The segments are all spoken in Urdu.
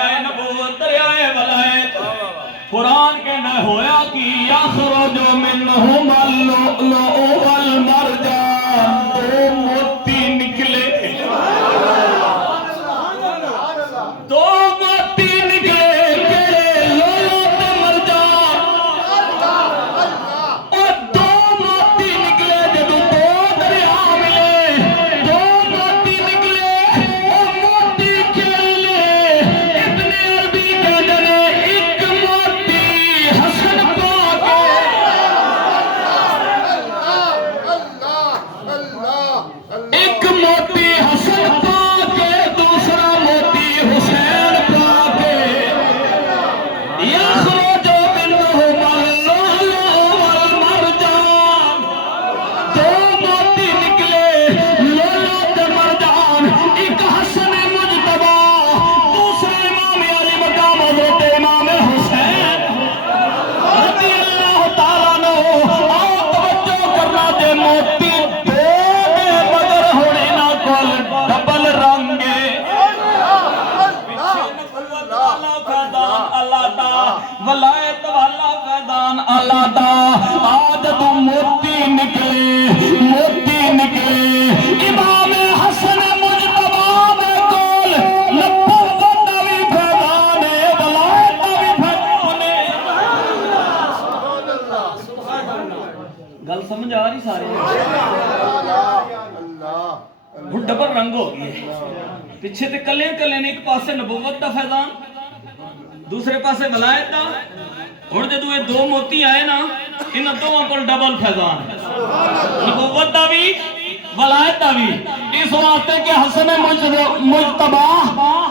دریائے نبوت دریائے ولایت قرآن کے نہ ہویا کی یخرج منہم اللؤلؤ والمرجان دو موتی نکلے دو موتی نکلے کیڑے لؤلؤ تے مرجان اور دو موتی نکلے جدو دو دریا ملے دو موتی نکلے اور موتی کھیلے ابن عربی کہتے ہیں ایک موتی حسن پاک ایک موتی حسن پاک دوسرا موتی حسین پاک یخرج منہم اللؤلؤ والمرجان دو موتی نکلے لؤلؤ تے مرجان ایک حسن مجتبی دوسرا امام علی مقام حضرت امام حسین رضی اللہ تعالیٰ عنہ آؤ توجہ کرنا دے موتی دو دے مگر ہونے نہ کول ڈبل رنگے اللہ دا ولایت والا فیضان اللہ دا آج تو موتی نکلے امام حسن مجتبی میں کول نبوت دا بھی فیضان ہے ولایت دا بھی فیضان ہے گل سمجھ آ رہی سارے وہ ڈبل رنگ ہو گئی ہے پیچھے تے کلے نے ایک پاسے نبوت دا فیضان دوسرے پاسے ولایت دا اور جدو یہ دو موتی آئے نا انہاں دوواں کول ڈبل فیضان نبوت دا بھی ولایت دا بھی اس واسطے کہ حسن مجتبی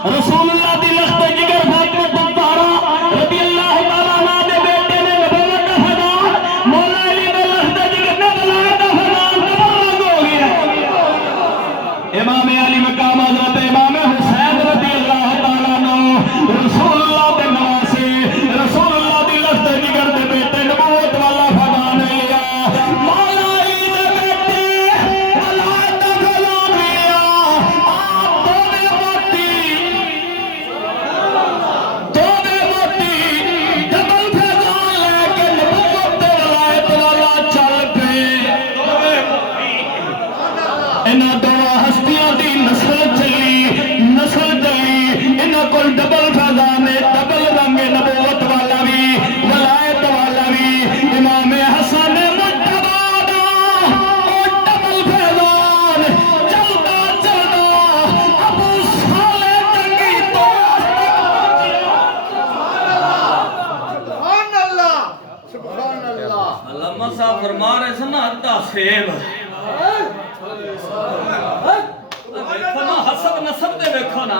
رسول اللہ دی لخت جگر فاطمہ الزہرا رضی اللہ تعالیٰ عنہ دے بیٹے نے نبوت دا فیضان مولا علی دے لخت جگر نے ولایت دا فیضان ڈبل رنگ ہو گیا امام علی مقام حضرت امام حسین رضی اللہ تعالیٰ عنہ رسول اللہ دے نواسے رسول اللہ دی لخت جگر دے بیٹے نبوت والا فیضان لیا مولا علی دے بیٹے ولایت دا فیضان لیا آپ دو دے موتی ڈبل فیضان لے کے نبوت دے ولایت والا چل پے انہاں دو ہستیاں دی نسل چلی انہاں کول ڈبل فیضان ہے ڈبل رنگ نبوت والا بھی ولایت والا بھی امام حسن مجتبی دا او ڈبل فیضان چلدا ابو صالح جنگی تو علامہ صاحب فرما رہے سن نا تاسیب دیکھو نا حسب نسب دے دیکھو نا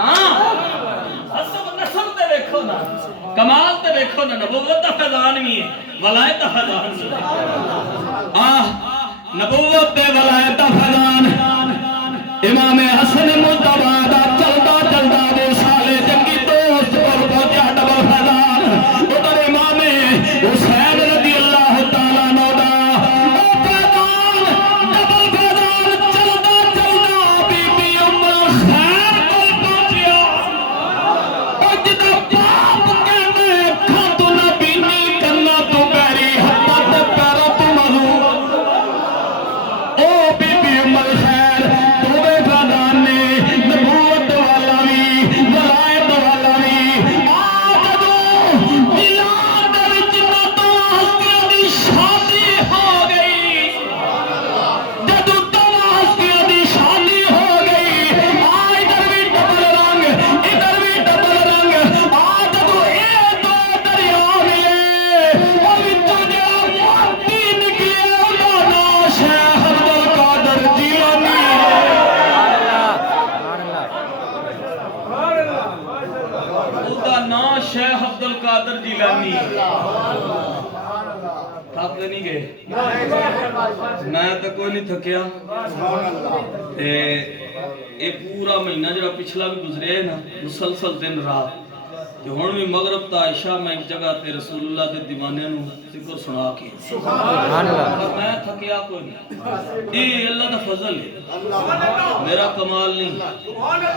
حسب نسب دے دیکھو نا کمال دے دیکھو نا نبوت دا فیضان بھی ہے ولایت دا فیضان بھی ہے نبوت دے ولایت دا فیضان امام حسن مجتبی دا چلدا دو سالے جنگی دوست کول پہنچا ڈبل فیضان ادھر امام حسین رضی اللہ تعالیٰ عنہ دا فیضان ڈبل فیضان چلدا بی بی ام الخیر کول پہنچیا او جدا باپ کہندے اکھاں تو نہ بینی کرنا تو بیری ہتھاں تے پیراں تو ملوں او بی بی ام الخیر دوویں فیضان نے نبوت والا بھی ولایت والا بھی جدو ملاد دے وچ نہ دو ہستیاں دی شادی ہو گئی جدو دو ہستیاں دی شادی ہو گئی ادھر بھی ڈبل رنگ ادھر بھی ڈبل رنگ جدو یہ دو دریا ملے وہ وچوں جڑا موتی نکلے اوندا نام شیخ عبد القادر جیلانی اوندا نام شیخ عبد القادر جیلانی تھک نہیں گئے میں تو کوئی نہیں تھکیا یہ پورا مہینہ جڑا پچھلا بھی گزرے نا مسلسل دن رات کہ ہن بھی مغرب تا عشاء میں ایک جگہ تے رسول اللہ دے دیوانے نو ذکر سنا کے سبحان اللہ میں تھکیا کوئی نہیں، یہ اللہ دا فضل ہے، میرا کمال نہیں،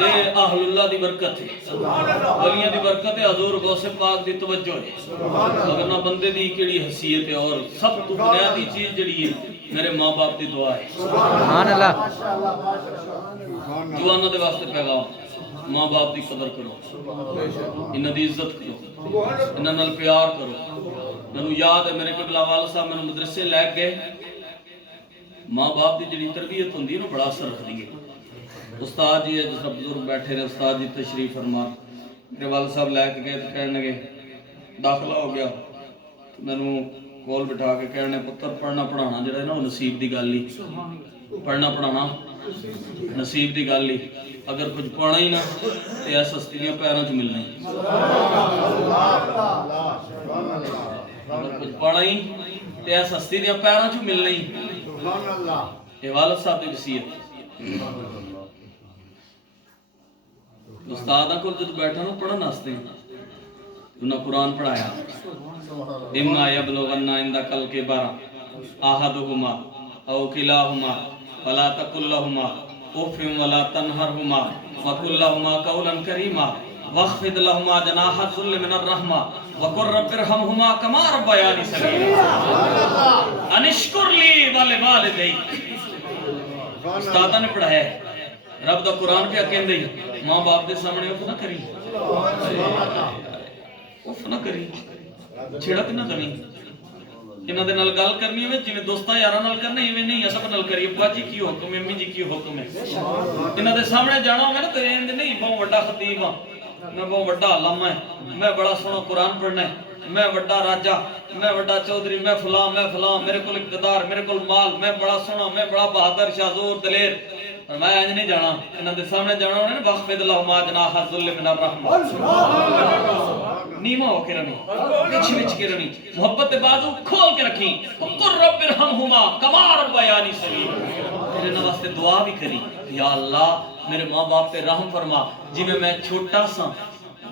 یہ اہل اللہ دی برکت ہے، ولیاں دی برکت ہے، حضور غوث پاک دی توجہ ہے، ورنہ بندے دی کیڑی حیثیت ہے، اور سب تو بنیادی چیز جڑی ہے میرے ماں باپ دی دعا ہے سبحان اللہ۔ جوانوں دے واسطے پیغام، ماں باپ دی قدر کرو، انہاں دی عزت کرو، انہاں نال پیار کرو۔ مینوں یاد ہے میرے قبلہ والد صاحب مینوں مدرسے لے گئے، ماں باپ دی جڑی تربیت ہوندی ہے نا بڑا اثر رکھدی ہے۔ استاد جی جس بزرگ بیٹھے نے، استاد جی تشریف فرما، میرے والد صاحب لے کے گئے تو کہنے لگے داخلہ ہو گیا، مینوں کول بٹھا کے کہنے پتر پڑھنا پڑھانا جڑا ہے نا وہ نصیب دی گل ہی، پڑھنا پڑھانا نصیب دی گل ہی، اگر کچھ پڑھنا ہی نہ تے ایس ہستیاں پیراں چ ملنا ہی، اگر کچھ پڑھنا ہی تے ایس ہستی دیاں پیراں چ ملنا ہی۔ یہ والد صاحب دی وصیت۔ استاداں کول جد بیٹھا نا پڑھن واسطے انہاں قرآن پڑھایا، اما یبلغن عندک الکبر احدہما او کلاہما فلا تقل لہما اف ولا تنہرہما وقل لہما قولا کریما واخفض لہما جناح الذل من الرحمہ وقل رب ارحمہما کما ربیانی صغیرا ان اشکر لی ولوالدیک۔ استادہ نے پڑھایا رب دا قرآن پہ کہندے ماں باپ دے سامنے اف نہ کری، اف نہ کری، چھڑک نہ دیں، انہاں دے نال گل کرنی ہوئے جویں دوستاں یاراں نال کرنا ایویں نہیں سب نال کریے، ابا جی کی حکم ہے، امی جی کی حکم ہے، انہاں دے سامنے جانا ہوگا نا تے نہیں بہت بڑا خطیب ہاں، میں بہت بڑا علامہ ہے، میں بڑا سونا قرآن پڑھنا ہے، میں بڑا راجا، میں بڑا چودھری، میں فلاں میرے کول اقتدار، میرے کول مال، میں بڑا سونا، میں بڑا بہادر شاذور دلیر، اور میں انج نہیں جانا، انہاں دے سامنے جانا ہونا نا واخفض لہما جناح الذل من الرحمہ، نیما ہو کے رہنی، پیچھے وچ کے رہنی، محبت دے بازو کھول کے رکھی، قل رب ارحمہما کما ربیانی صغیرا، میرے واسطے دعا بھی کری، یا اللہ میرے ماں باپ پہ رحم فرما، جی میں چھوٹا سا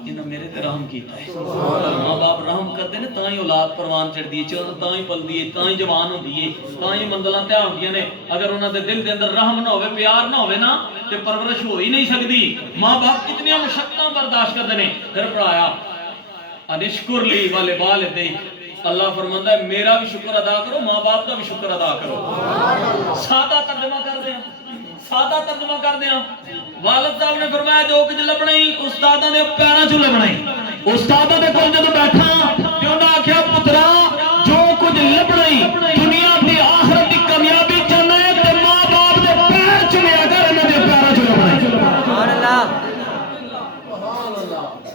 انہاں میرے تے رحم کیتا ہے، ماں باپ رحم کرتے نے تاں ہی اولاد پروان چڑھ دی، تاں ہی پل دی، تاں ہی جوان ہوندی ہے، تاں ہی منزلاں طے ہوندیاں نے، اگر انہاں دے دل دے اندر رحم نہ ہوے، پیار نہ ہوے نا تے پرورش ہو ہی نہیں سکدی۔ ماں باپ کتنی مشقتاں برداشت کرتے ہیں، پھر پڑھایا انشکر لی ولوالدیک، اللہ فرماتا ہے میرا بھی شکر ادا کرو، ماں باپ کا بھی شکر ادا کرو۔ سادہ ترجمہ کر دیں، سادہ ترجمہ کر دیں، والد صاحب نے فرمایا جو کچھ لبنا ہی استاداں دے پیراں چوں لبنا ہی، استاداں دے کول جدوں بیٹھا تے انہاں آکھیا پترا جو کچھ لبنا ہی دنیا دی آخرت دی کامیابی چاہنا ہے تے ماں باپ دے پیر چومیا کر، انہاں دے پیراں چوں لبنا ہے، سبحان اللہ،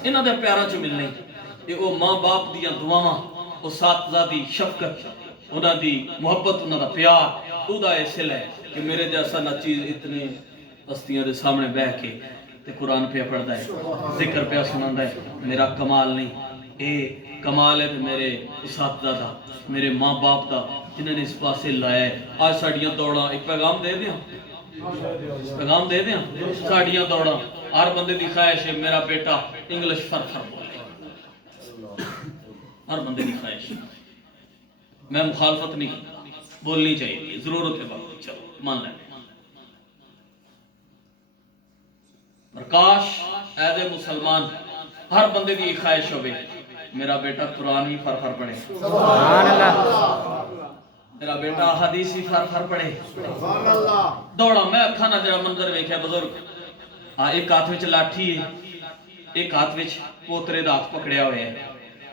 انہاں دے پیراں چوں ملنے، یہ وہ ماں باپ دیاں دعاواں، وہ اساتذہ دی شفقت، انہاں دی محبت، انہاں دا پیار، او دا یہ صلہ ہے کہ میرے جیسا نہ چیز اتنے ہستیاں دے سامنے بیٹھ کے تے قرآن پہ پڑھدا ہے، ذکر پہ سناندا ہے، میرا کمال نہیں، اے کمال ہے میرے اساتذہ دا، میرے ماں باپ دا جنہوں نے اس پاسے لایا ہے۔ آج ساڑیاں دوڑاں ایک پیغام دے دیاں، پیغام دے دیاں، ساڑیاں دوڑاں ہر بندے دی خواہش ہے میرا بیٹا انگلش فر بولے، ہر بندے دی خواہش، میں مخالفت نہیں کرتا، بولنی چاہیے، ضرورت ہے بات، چلو مان لیں، پرکاش اے دے مسلمان ہر بندے دی خواہش ہوئے میرا بیٹا قرآن ہی فر پڑھے، سبحان اللہ، میرا بیٹا حدیث ہی فر پڑھے، سبحان اللہ، دوڑا میں اکھاں نہ جڑا منظر ویکھیا بزرگ، ایک ہاتھ وچ لاٹھی ہے، ایک ہاتھ وچ پوترے دا ہاتھ پکڑیا ہویا ہے،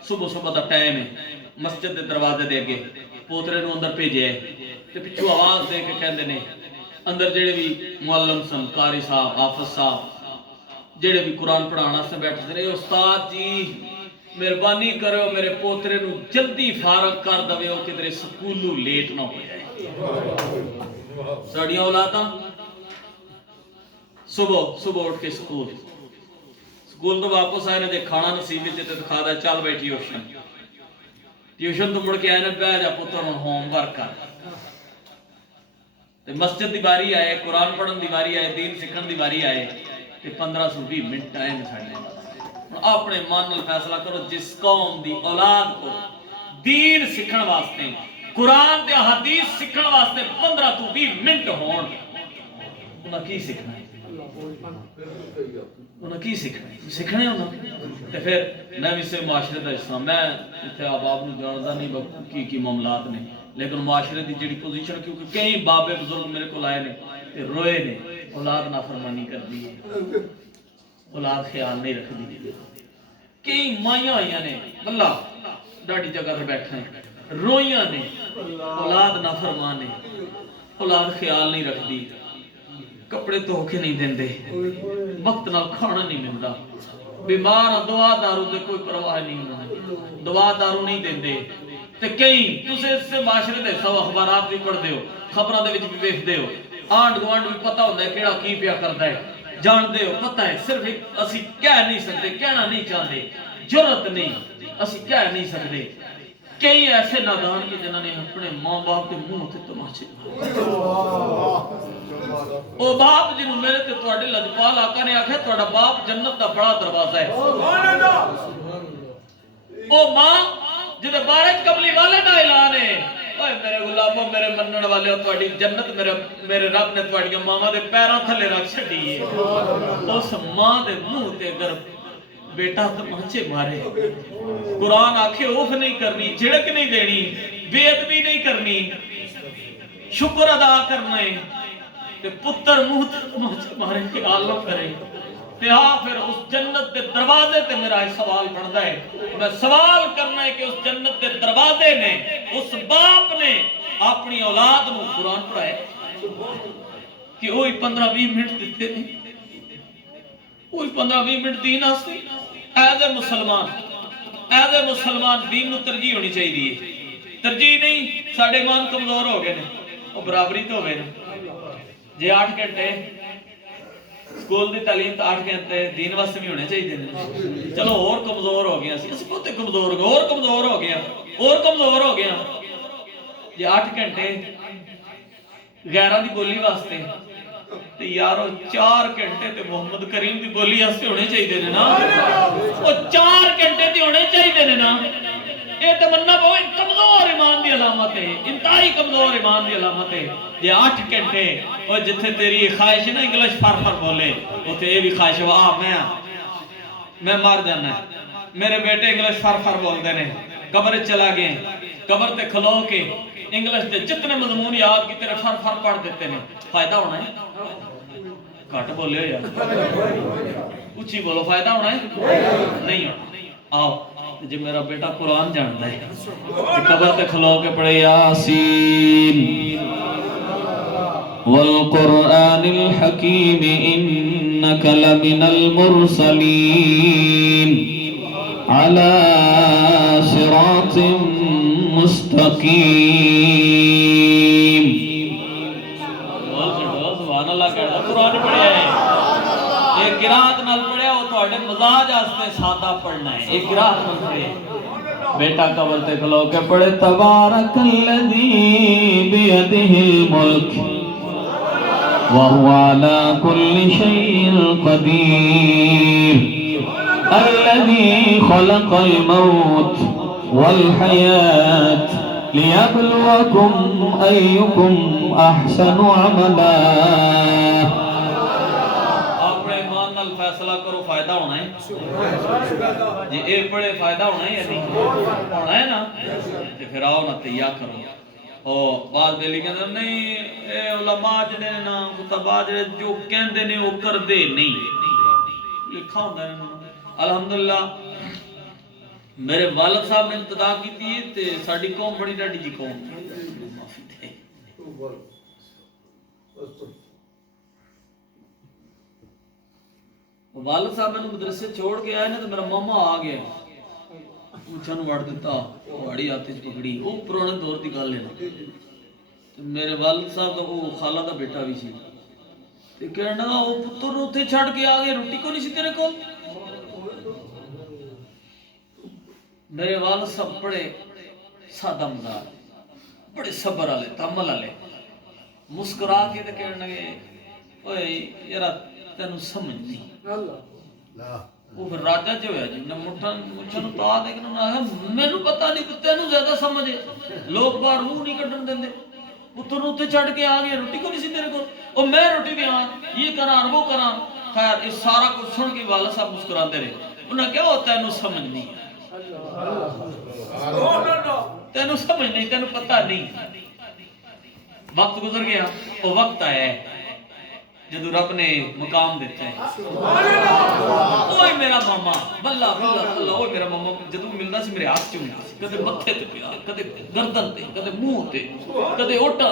صبح دا ٹائم ہے، مسجد دے دروازے دے اگے پوترے نو اندر بھیجیا ہے تے پچھوں آواز دے کے کہندے نے اندر جڑے بھی معلم سن، قاری صاحب، حافظ صاحب جڑے بھی قرآن پڑھانا سے بیٹھے تھے، استاد جی مہربانی کرو میرے پوترے نو جلدی فارغ کر دوے ہو کہ سکولوں لیٹ نہ ہو جائے۔ ساڑیاں اولاداں صبح اٹھ کے سکول تو واپس آئے نے کھانا نصیب وچ تے کھا دا چل بھائی ٹیوشن تو مڑ کے آئے نے بہ جا پتر ہوم ورک کر، تے مسجد دی باری آئے، قرآن پڑھن دی باری آئے، دین سکھن دی باری آئے تے 15 سے 20 منٹ آئے نے ساڑے اپنے من نال فیصلہ کرو جس قوم دی اولاد کو دین سکھن واسطے قرآن تے حدیث سکھن واسطے 15 تو 20 منٹ ہون انہاں کی سکھنا ہے انہاں کی سکھنا ہے سکھنے انہاں تے پھر میں بھی سے معاشرے دا حصہ میں اتنے آپ نو جاندا نہیں کی معاملات نے لیکن معاشرے دی جڑی پوزیشن کیونکہ کئی بابے بزرگ میرے کو آئے نے تے روئے نے اولاد نافرمانی کردی ہے اولاد خیال نہیں رکھ دی کئی مائیاں آئیاں نے اللہ ڈاڑی جگہ پہ بیٹھا ہے روئیاں نے اولاد نافرمان نے اولاد خیال نہیں رکھ دی کپڑے دھو کے نہیں دیندے وقت نال کھانا نہیں ملتا بیمار دعا دارو دے کوئی پرواہ نہیں انہوں دعا دارو نہیں دیندے تے کئی تسے اس سے معاشرے دے سو اخبارات بھی پڑھ دے ہو خبروں دے وچ بھی ویکھ دے ہو آنڈ گوانڈ بھی پتہ ہوندا ہے کیڑا کی پیا کردا ہے جان دے ہو پتہ ہے صرف اسی کہہ نہیں سکتے کہنا نہیں چاہتے جرت نہیں اسی کہہ نہیں سکتے کئی ایسے نادان کے جنہوں نے اپنے ماں باپ کے منہ تے تماچے او باپ جنہوں میرے تے تواڈے لجپال آقا نے آکھیا تواڈا باپ جنت دا بڑا دروازہ ہے او ماں جدے بارے قبلی والے دا اعلان ہے اوے میرے غلاموں میرے منن والے تواڈی جنت میرے رب نے تواڈیاں ماواں دے پیراں تھلے رکھ چھڈی ہے اس ماں دے منہ تے اگر بیٹا تماچے مارے قرآن آکھے اوف نہیں کرنی جھڑک نہیں دینی بے ادبی نہیں کرنی شکر ادا کرنا ہے تے پتر منہ تماچے مارے کہ اللہ کرے تے ہاں پھر اس جنت دے دروازے تے میرا سوال بنتا ہے میں سوال کرنا ہے کہ اس جنت دے دروازے نے اس باپ نے اپنی اولاد نو قرآن پڑھائے کہ وہی 15-20 منٹ دیتے نہیں وہی 15-20 منٹ دین آستے ایز اے مسلمان دین نو ترجیح ہونی چاہیے ترجیح نہیں ساڑھے ایمان کمزور ہو گئے وہ برابری تو ہوئے جی 8 گھنٹے سکول دی تعلیم تو 8 گھنٹے دین واسطے بھی ہونے چاہیے چلو اور کمزور ہو گیا اسی بہت کمزور ہو گیا جی 8 گھنٹے غیرہ دی بولی واسطے تے یارو 4 گھنٹے تے محمد کریم دی بولی واسطے ہونے چاہیے نا وہ 4 گھنٹے تے ہونے چاہیے نا یہ تمنا بہت کمزور ایمان دی علامت ہے انتہائی کمزور ایمان دی علامت ہے یہ 8 گھنٹے اور جتھے تیری خواہش ہے نا انگلش فر بولے اتنے یہ بھی خواہش ہے میں مار جانا ہے میرے بیٹے انگلش فر بولتے ہیں قبر چلا گئے قبر تے کھلو کے انگلش دے جتنے مضمون یاد کی تیرے فر پڑھ دیتے ہیں فائدہ ہونا ہے کٹ بولے ہو یار اچھی بولو فائدہ ہونا ہے نہیں ہونا آؤ جب میرا بیٹا قرآن جانتا ہے قبر تے کھلو کے پڑھے یاسین والقرآن الحکیم انک لمن المرسلین علی صراط مستقیم سبحان اللہ کہہ رہا قرآن پڑھیا ہے یہ قرآت نال پڑھیا وہ تھوڑے مزاج آستے سادہ پڑھنا ہے یہ قرآت نال پڑھے بیٹا قبر تے کھلو کے پڑھے تبارک الذی بیدہ الملک وهو على كل شيء قدير الذي خلق الموت والحياة ليبلوكم أيكم أحسن عملا اپنے ایمان نال فیصلہ کرو فائدہ ہونا ہے جی ایک بڑے فائدہ ہونا ہے یا نہیں ہونا ہے نا پھر آؤ نا تیار کرو بعد بیلی کہتے ہیں نہیں اے علماء جڑے نا خطبہ جڑے جو کہندے نے وہ کردے نہیں لکھا ہوتا ہے الحمدللہ میرے والد صاحب نے ابتدا کی تھی تے ساڈی قوم بڑی ڈاڈی جی قوم والد صاحب نے مدرسے چھوڑ کے آئے نا تو میرا ماما آ گیا پوچھا نو وڑ دیتا واڑی آتے پکڑی وہ پرانے دور دی گل ہے میرے والد صاحب دا وہ خالہ دا بیٹا بھی سی تے کہنا وہ پتر نو اوتھے چھڈ کے آ گئے روٹی کو نہیں سی تیرے کول میرے والد صاحب بڑے سادہ مزاج بڑے صبر والے تحمل والے مسکرا کے تے کہنے لگے اوئے یارا تینوں سمجھ نہیں وہ پھر راجا جو ہے جن نے مچھن تا دیکھنا نہ مینوں پتہ نہیں تینوں زیادہ سمجھ ہے لوگ باہر منہ نہیں کڈن دیندے پتر اتنے چڑھ کے آ گیا روٹی کو نہیں سی تیرے کو اور میں روٹی دیا یہ کراں وہ کراں خیر اس سارا کچھ سن کے والد صاحب مسکراتے رہے انہیں کیا ہوتا ہے تینوں سمجھ نہیں تینوں سمجھ نہیں تینوں پتہ نہیں وقت گزر گیا وہ وقت آیا ہے جدو رب نے مقام دیتا ہے اوئے میرا ماما بلہ بلہ بلہ اوئے میرا ماما جدو ملنا سی میرے ہاتھ چونتا سی کدے متھے تے پیار کدے گردن تے کدے منہ تے کدے اوٹا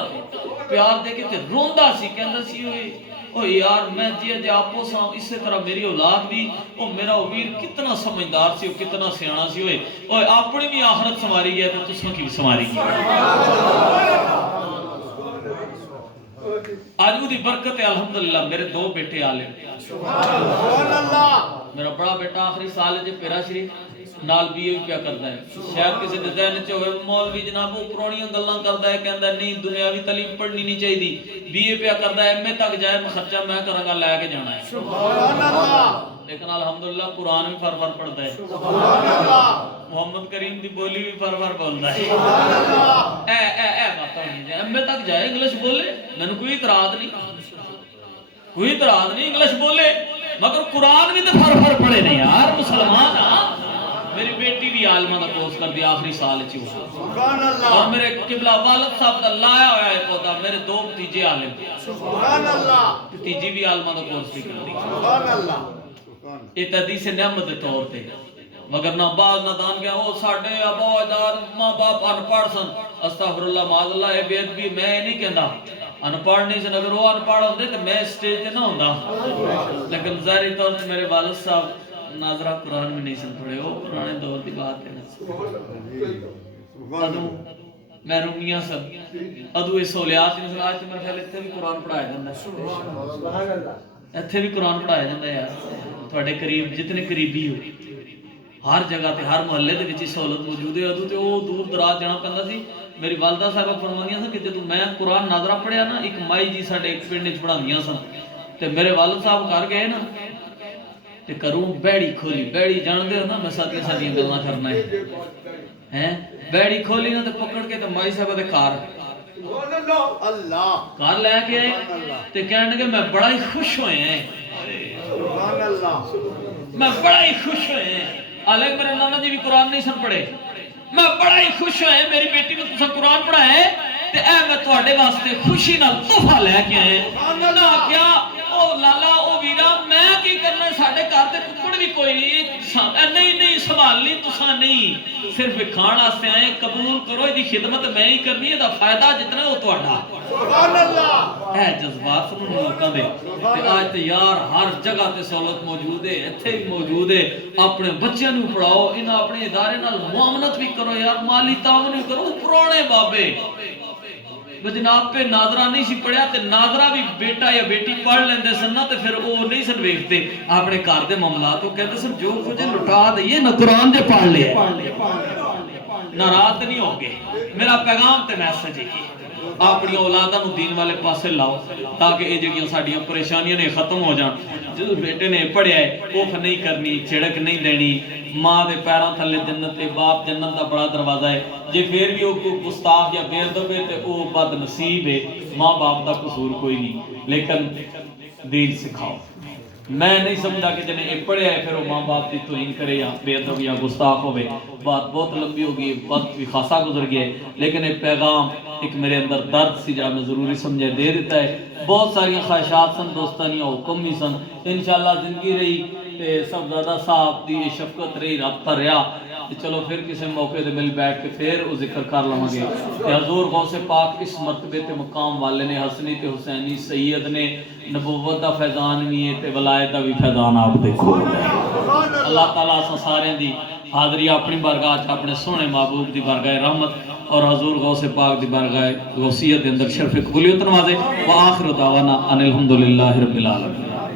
پیار دے کے تے روندا سی کہندا سی اوئے یار میں جی آپو سا اسی طرح میری اولاد بھی او میرا ویر کتنا سمجھدار سی کتنا سیانا سی اوئے اپنی بھی آخرت سنواری گیا تو تساں کی سنواری گیا آج دی برکت ہے الحمدللہ میرے دو بیٹے عالم سبحان اللہ میرا بڑا بیٹا آخری سال ہے پیرا شریف نال بی اے کیا کرتا ہے شاید کسی دے ذہن چ ہوئے مولوی جناب وہ پرانیاں گلاں کردا ہے کہندا ہے نہیں دنیاوی تعلیم پڑھنی نہیں چاہیے بی اے پیا کردا ہے ایم اے تک جائے خرچہ میں کراں گا لے کے جانا ہے سبحان اللہ لیکن الحمدللہ قرآن بھی فر فر پڑھتا ہے سبحان اللہ محمد کریم دی بولی بھی فر فر بولتا ہے سبحان اللہ اے باتاں نہیں ایم اے تک جائے انگلش بولے مینوں کوئی اعتراض نہیں انگلش بولے مگر قرآن بھی تو فر فر پڑھے نہیں یار مسلمان میری بیٹی بھی عالمہ دا کورس کر دیا آخری سال چ سبحان اللہ اور میرے قبلہ والد صاحب دا لایا ہوا ہے پودا میرے دو بھتیجے عالم سبحان اللہ بھتیجی بھی عالمہ دا کورس بھی کر دی سبحان اللہ یہ حدیث نعمت کے طور تے مگر نہ باز نہ دان گیا وہ ساڈے ابا اجداد ماں باپ ان پڑھ سن استغفر اللہ معاذ اللہ اے بے ادبی میں نہیں کہندا ان پڑھ نہیں سن اگر وہ ان پڑھ ہوندے تے میں سٹیج تے نہ ہوندا لیکن ظاہری طور تے میرے والد صاحب ناظرہ قرآن میں نہیں سن پڑھے وہ پرانے دور دی بات ہے ادو میں رومیاں سب ادو اس سہولیات نے آج تے میرے خیال اتنے بھی قرآن پڑھایا جاندا ہے سبحان اللہ اتنے بھی قرآن پڑھایا جاندا ہے یار تھوڑے قریب جتنے قریبی ہو ہر جگہ تے ہر محلے دے وچ سہولت موجود ہے ادو تے او دور دراز جانا پیندا سی میری والدہ صاحبہ فرماندیاں سن کہ جدوں میں قرآن ناظرہ پڑھیا نا ایک مائی جی ساڈے ایک پنڈ وچ پڑھاندیاں سن تے میرے والد صاحب گھر گئے نا تے کروں بیڑی کھولی بیڑی جان دے ہو نا میں ساتھیاں ساتھیاں گلاں کرنا ہے بیڑی کھولی نا تے پکڑ کے تے مائی صاحبہ دے گھر اللہ گھر لے کے آئے تے کہنے لگے میں بڑا ہی خوش ہوئے ہیں سبحان اللہ میں بڑا ہی خوش ہوئے ہیں حالانکہ میرے نانا جی بھی قرآن نہیں سن پڑھے میں بڑا ہی خوش ہوئے میری بیٹی کو تساں قرآن پڑھا ہے تے اے میں تواڈے واسطے خوشی نال تحفہ لے کے آئے نہ کیا او لالا او ویرا میں کی کرنا ساڈے گھر تے ککڑ بھی کوئی نہیں سنبھالنی تساں نہیں صرف کھان واسطے آئے قبول کرو دی خدمت میں ہی کرنی ہے دا فائدہ جتنا وہ تواڈا سبحان اللہ اے جذبات سن لوکاں دے تے آج تے یار ہر جگہ تے سہولت موجود ہے ایتھے بھی موجود ہے اپنے بچیاں نوں پڑھاؤ انہاں اپنے ادارے نال معاونت بھی کرو یار مالی تعاون بھی کرو پرانے بابے جناب پہ ناظرہ نہیں سی پڑھیا تے ناظرہ بھی بیٹا یا بیٹی پڑھ لیندے سن نا تے پھر وہ نہیں سن ویکھتے اپنے گھر دے معاملات وہ کہتے سن جو کچھ لٹا دئیے نہ قرآن دے پڑھ لے ناراض نہیں ہو گے میرا پیغام تے میسج ہے اپنی اولاداں نوں دین والے پاسے لاؤ تاکہ یہ جڑیاں ساڈیاں پریشانیاں نے ختم ہو جان جدوں بیٹے نے پڑھیا ہے اوف نہیں کرنی چھڑک نہیں دینی ماں دے پیراں تھلے جنت تے باپ جنت دا بڑا دروازہ ہے جے پھر بھی وہ گستاخ یا بے ادب ہے تے وہ بد نصیب ہے ماں باپ دا قصور کوئی نہیں لیکن دین سکھاؤ میں نہیں سمجھا کہ جنہیں ایک پڑھیا ہے پھر وہ ماں باپ کی توہین کرے یا بے ادب یا گستاخ ہوئے بات بہت لمبی ہوگی وقت بھی خاصا گزر گیا ہے لیکن ایک پیغام ایک میرے اندر درد سی جا میں ضروری سمجھے دے دیتا ہے بہت ساری خواہشات سن دوستانیاں حکم بھی سن انشاءاللہ زندگی رہی تے سب زیادہ صاحب دی شفقت رہی رابطہ رہا چلو پھر کسی موقع دے مل بیٹھ کے پھر وہ ذکر کر لوں گے کہ حضور غوث پاک اس مرتبے تے مقام والے نے حسنی تے حسینی سید نے نبوت دا فیضان بھی ہے تے ولایت دا بھی فیضان آپ دیکھو اللہ تعالیٰ سا سارے دی حاضری اپنی بارگاہ اپنے سونے محبوب دی بارگاہ رحمت اور حضور غوث پاک دی بارگاہ غوثیت اندر شرف قبولیت نوازے وآخر دعوانا ان الحمدللہ رب العالمین